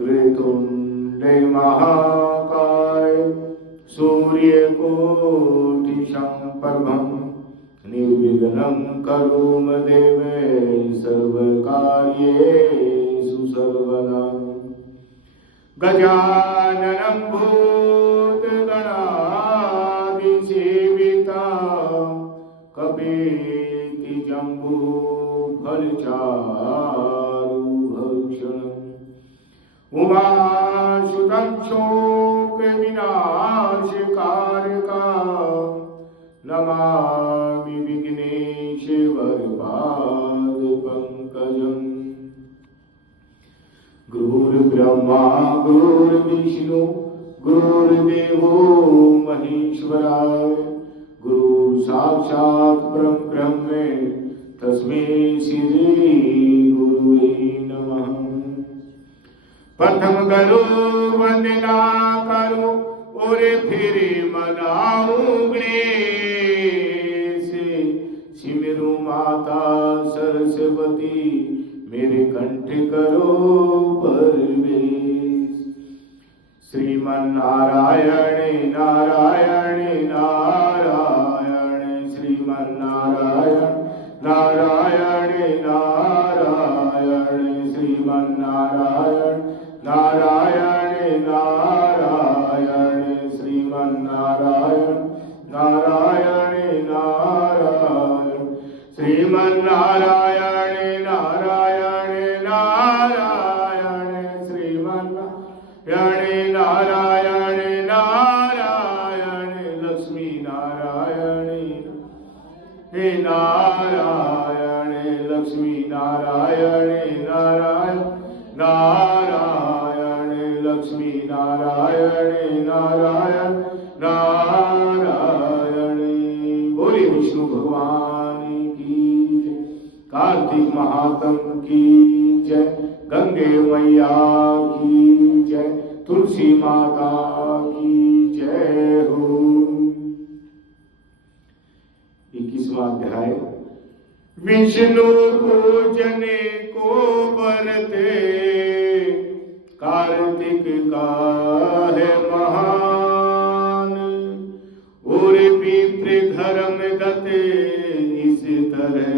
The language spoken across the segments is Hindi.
वक्रतुण्डे महाकाय सूर्यकोटिसम्प्रभं निर्विघ्नं करोमि देवे सर्वकार्येषु सर्वदा। गजाननं भूतगणादिसेवितं कपिति जम्बूफलचारुभक्षणम् उमासुतं शोकविनाशकारकं नमामि विघ्नेश्वरपादपङ्कजम्। गुरुर्ब्रह्मा गुरुर्विष्णु गुरुर्देवो महेश्वराय गुरुर्साक्षात् परब्रह्म तस्मै श्री गुरुवे नमः। प्रथम करो वंदना करो और फिर मनाओ गणेश। सिमरू माता सरस्वती मेरे कंठ करो परवेश। श्रीमन्नारायण नारायण नारायण श्रीमन्नारायण नारायण नारायण श्रीमन्नारायण नारायण नारायण श्रीमन्नारायण नारायण नारायण श्रीमन्नारायण नारायण नारायण श्रीमन्नारायण नारायण नारायण लक्ष्मी नारायण हे नारायण लक्ष्मी नारायण नारायण नारायण लक्ष्मी नारायण नारायण नारायण। बोले विष्णु भगवान की जय, कार्तिक महात्म की जय, गंगे मैया की जय, तुलसी माता की जय हो। 21वां अध्याय। विष्णु पूजन को बरते कार्तिक का है महान और विप्र धर्म गते इस तरह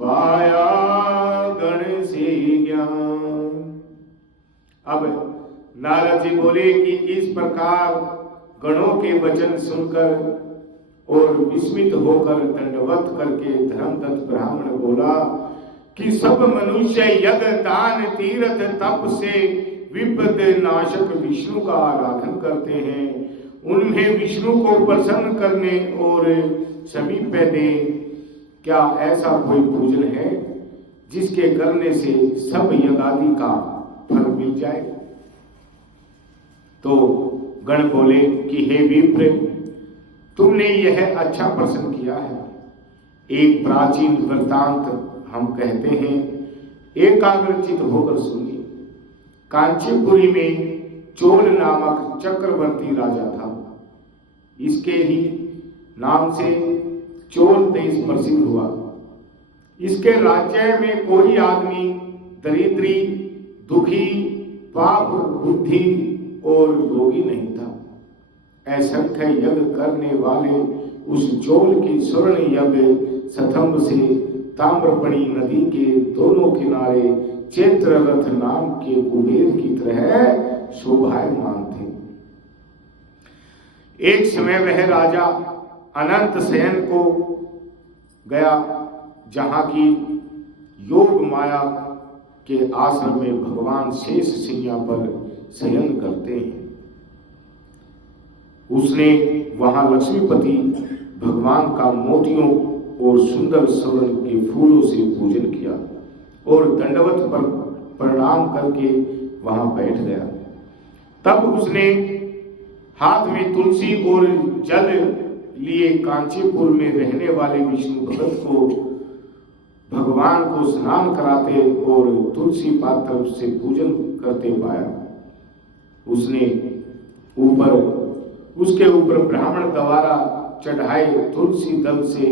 पाया गण से ज्ञान। अब नारद जी बोले कि इस प्रकार गणों के वचन सुनकर और विस्मित होकर दंडवत करके धर्मदत्त ब्राह्मण बोला कि सब मनुष्य यज्ञ दान तीर्थ तप से विपद नाशक विष्णु का आराधन करते हैं। उनमें विष्णु को प्रसन्न करने और समीप दे क्या ऐसा कोई पूजन है जिसके करने से सब यज्ञादि का फल मिल जाए। तो गण बोले कि हे विप्र, तुमने यह अच्छा प्रश्न किया है। एक प्राचीन वृत्तांत हम कहते हैं, एकाग्रचित होकर सुनिए। कांचीपुरी में चोल नामक चक्रवर्ती राजा था। इसके ही नाम से चोल देश प्रसिद्ध हुआ। इसके राज्य में कोई आदमी दरिद्री, दुखी, पाप बुद्धि और रोगी नहीं था। असंख्य यज्ञ करने वाले उस चोल की स्वर्ण यज्ञ स्तंभ से ताम्रपणी नदी के दोनों किनारे चैत्ररथ नाम के कुबेर की तरह शोभायमान थे। एक समय वह राजा अनंत सेन को गया, जहाँ की योग माया के आश्रम में भगवान शेष शैया पर शयन करते हैं। उसने वहां लक्ष्मीपति भगवान का मोतियों और सुंदर स्वर्ण के फूलों से पूजन किया और दंडवत पर प्रणाम करके वहां बैठ गया। तब उसने हाथ में तुलसी और जल लिए कांचीपुर में रहने वाले विष्णु भगत को भगवान को स्नान कराते और तुलसी पात्र से पूजन करते पाया। उसके ऊपर ब्राह्मण द्वारा चढ़ाए तुलसी दल से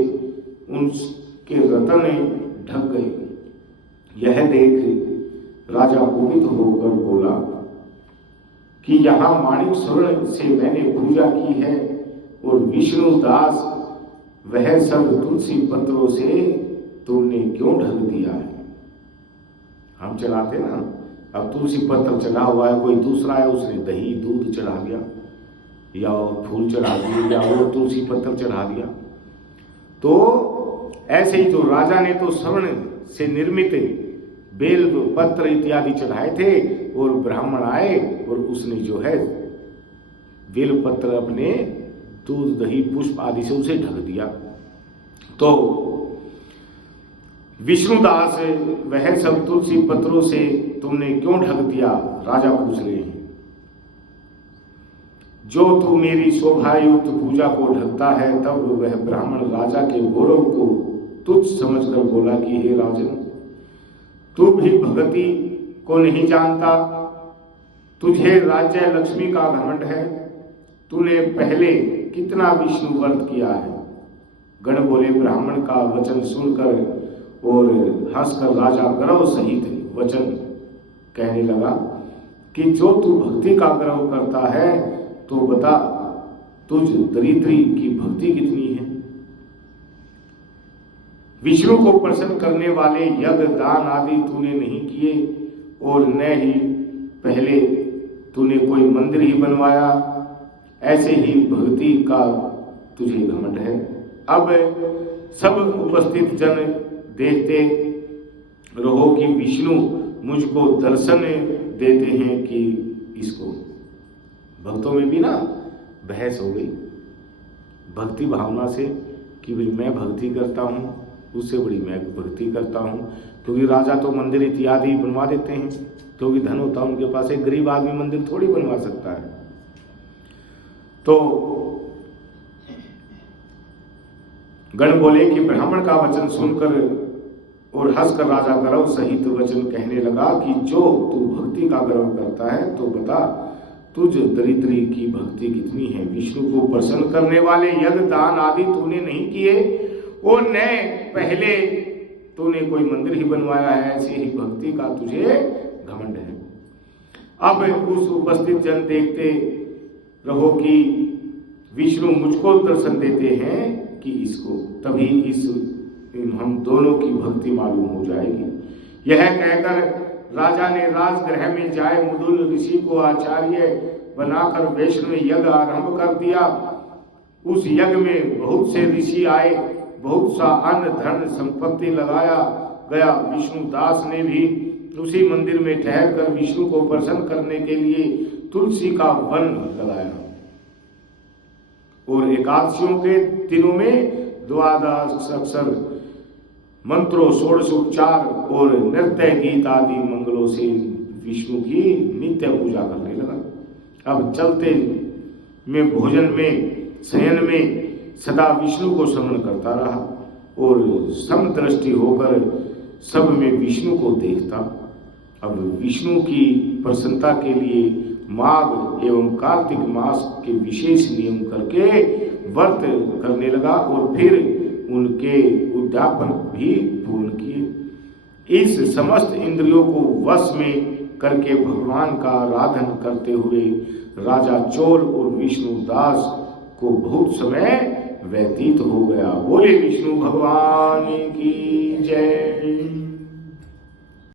उनके रत्न ढक गए। यह देख राजा कोपित होकर बोला कि यहाँ माणिक स्वर्ण से मैंने पूजा की है और विष्णु दास वह सब तुलसी पत्रों से तुमने क्यों ढक दिया है? हम चढ़ाते ना, अब तुलसी पत्र चढ़ा हुआ है, कोई दूसरा है उसने दही दूध चढ़ा दिया या फूल चढ़ा दिए या वो तुलसी पत्र चढ़ा दिया। तो ऐसे ही तो राजा ने तो स्वर्ण से निर्मित बेल पत्र इत्यादि चढ़ाए थे और ब्राह्मण आए और उसने जो है बेल पत्र अपने दूध दही पुष्प आदि से उसे ढक दिया। तो विष्णुदास वह सब तुलसी पत्रों से तुमने क्यों ढक दिया? राजा पूछ रहे हैं। जो तू मेरी शोभायुक्त पूजा को ढकता है। तब वह ब्राह्मण राजा के गौरव को तुच्छ समझकर बोला कि हे राजन, तू भी भगति को नहीं जानता, तुझे राज्य लक्ष्मी का घमंड है। तूने पहले कितना विष्णु व्रत किया है? गण बोले। ब्राह्मण का वचन सुनकर और हंसकर राजा गर्व सहित वचन कहने लगा कि जो तू भक्ति का गर्व करता है तो बता, तुझ दरिद्री की भक्ति कितनी है? विष्णु को प्रसन्न करने वाले यज्ञ दान आदि तूने नहीं किए और न ही पहले तूने कोई मंदिर ही बनवाया। ऐसे ही भक्ति का तुझे घमंड है। अब सब उपस्थित जन देखते रहो कि विष्णु मुझको दर्शन देते हैं कि इसको। भक्तों में भी ना बहस हो गई भक्ति भावना से कि भाई मैं भक्ति करता हूँ, उससे बड़ी मैं भक्ति करता हूँ। क्योंकि राजा तो मंदिर इत्यादि बनवा देते हैं, क्योंकि धन होता है उनके पास। एक गरीब आदमी मंदिर थोड़ी बनवा सकता है। तो गण बोले कि ब्राह्मण का वचन सुनकर और हंसकर राजा गर्व सहित वचन कहने लगा कि जो तू भक्ति का गर्व करता है तो बता, तुझ दरिद्री की भक्ति कितनी है? विष्णु को प्रसन्न करने वाले यज्ञ दान आदि तूने नहीं किए और न पहले तूने कोई मंदिर ही बनवाया है। ऐसी ही भक्ति का तुझे घमंड है। अब उस उपस्थित जन देखते रहो कि विष्णु मुझको दर्शन देते हैं कि इसको, तभी इस हम दोनों की भक्ति मालूम हो जाएगी। यह कहकर राजा ने राजगृह में जाए मुदुल ऋषि को आचार्य बनाकर वैष्णव यज्ञ आरंभ कर दिया। उस यज्ञ में बहुत से ऋषि आए, बहुत सा अन्न धन संपत्ति लगाया गया। विष्णु दास ने भी उसी मंदिर में ठहर कर विष्णु को प्रसन्न करने के लिए तुलसी का वन लगाया और एकादशियों के दिनों में द्वादश अक्षर मंत्रों, षोडशोपचार और नृत्य गीत आदि मंगलों से विष्णु की नित्य पूजा करने लगा। अब चलते में, भोजन में, शयन में सदा विष्णु को स्मरण करता रहा और समदृष्टि होकर सब में विष्णु को देखता। अब विष्णु की प्रसन्नता के लिए माघ एवं कार्तिक मास के विशेष नियम करके व्रत करने लगा और फिर उनके उद्यापन भी पूर्ण किए। इस समस्त इंद्रियों को वश में करके भगवान का आराधन करते हुए राजा चोल और विष्णु दास को बहुत समय व्यतीत हो गया। बोले विष्णु भगवान की जय।